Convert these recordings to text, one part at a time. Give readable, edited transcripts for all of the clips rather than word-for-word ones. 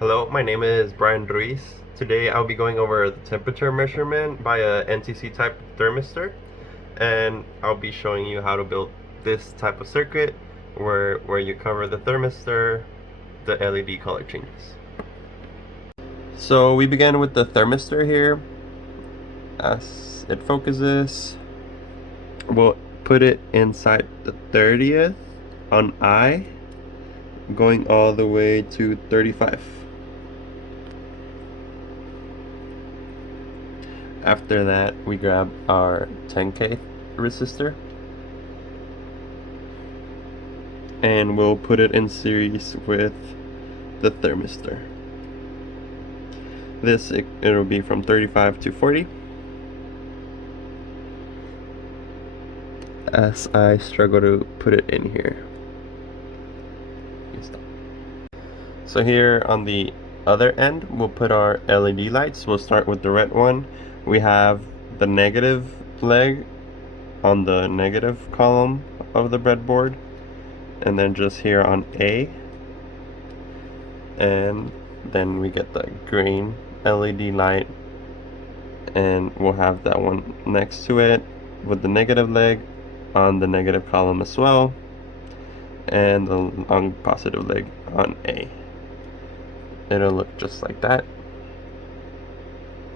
Hello, my name is Brian Ruiz. Today I'll be going over the temperature measurement by a NTC type thermistor, and I'll be showing you how to build this type of circuit where you cover the thermistor, the LED color changes. So we begin with the thermistor here. As it focuses, we'll put it inside the 30th on I, going all the way to 35. After that, we grab our 10K resistor and we'll put it in series with the thermistor. It'll be from 35 to 40. As I struggle to put it in here. So here on the other end, we'll put our LED lights. We'll start with the red one. We have the negative leg on the negative column of the breadboard, and then just here on A, and then we get the green LED light, and we'll have that one next to it with the negative leg on the negative column as well, and the long positive leg on A. It'll look just like that.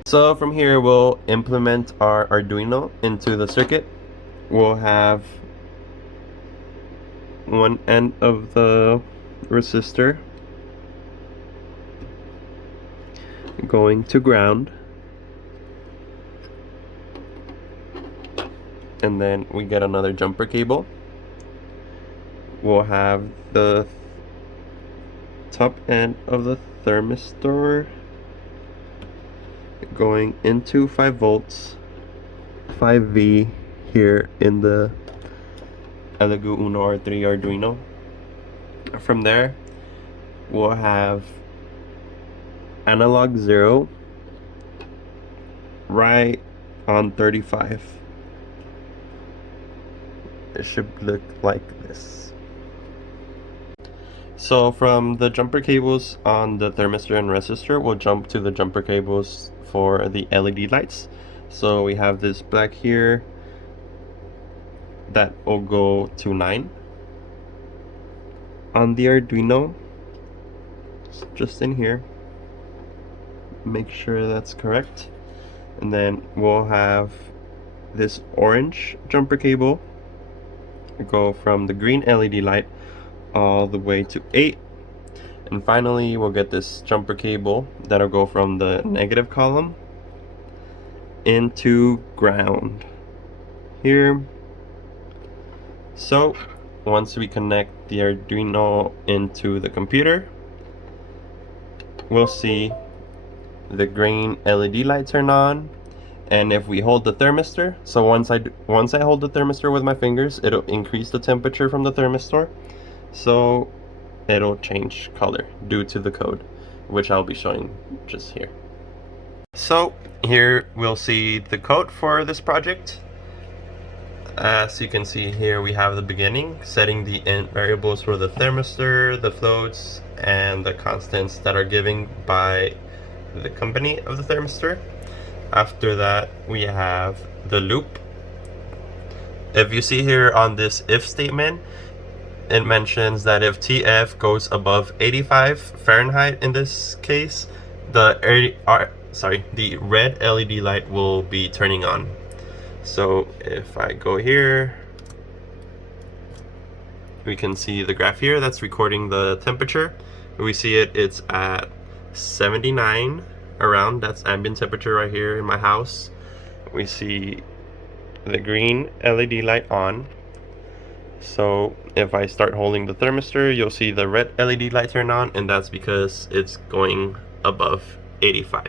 So from here we'll implement our Arduino into the circuit. We'll have one end of the resistor going to ground, and then we get another jumper cable. We'll have the top end of the thermistor going into 5 volts, 5V here in the Elegoo Uno R3 Arduino. From there, we'll have analog 0 right on 35. It should look like this. So from the jumper cables on the thermistor and resistor, we'll jump to the jumper cables for the LED lights. So we have this black here that will go to 9. On the Arduino, just in here, make sure that's correct. And then we'll have this orange jumper cable go from the green LED light all the way to 8, and finally we'll get this jumper cable that'll go from the negative column into ground here. So once we connect the Arduino into the computer, we'll see the green LED light turn on. And if we hold the thermistor, so once I hold the thermistor with my fingers, it'll increase the temperature from the thermistor, so it'll change color due to the code, which I'll be showing just here. So here we'll see the code for this project. As you can see here, we have the beginning, setting the int variables for the thermistor, the floats, and the constants that are given by the company of the thermistor. After that, we have the loop. If you see here on this if statement, it mentions that if TF goes above 85 Fahrenheit in this case, the red LED light will be turning on. So if I go here, we can see the graph here that's recording the temperature. We see it's at 79 around. That's ambient temperature right here in my house. We see the green LED light on. So if I start holding the thermistor, you'll see the red LED light turn on, and that's because it's going above 85.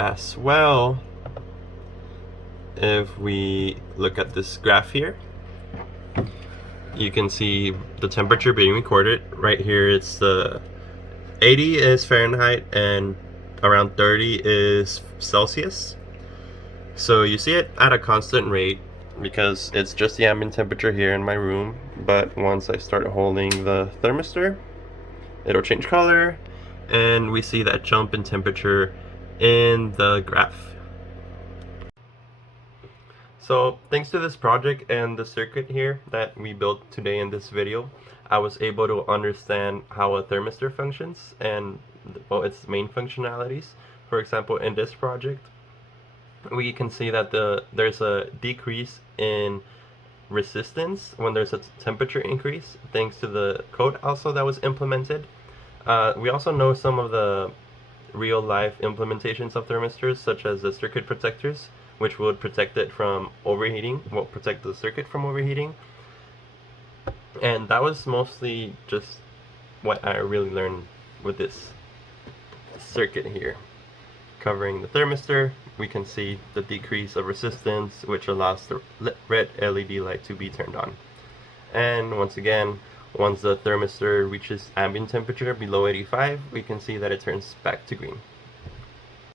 As well, if we look at this graph here, you can see the temperature being recorded. Right here it's the 80 is Fahrenheit and around 30 is Celsius. So you see it at a constant rate because it's just the ambient temperature here in my room. But once I start holding the thermistor, it'll change color, and we see that jump in temperature in the graph. So thanks to this project and the circuit here that we built today in this video, I was able to understand how a thermistor functions and, well, its main functionalities. For example, in this project, we can see that there's a decrease in resistance when there's a temperature increase, thanks to the code also that was implemented. We also know some of the real life implementations of thermistors, such as the circuit protectors, which would protect it from overheating, will protect the circuit from overheating. And that was mostly just what I really learned with this circuit here. Covering the thermistor, we can see the decrease of resistance, which allows the red LED light to be turned on. And once again, once the thermistor reaches ambient temperature below 85, we can see that it turns back to green.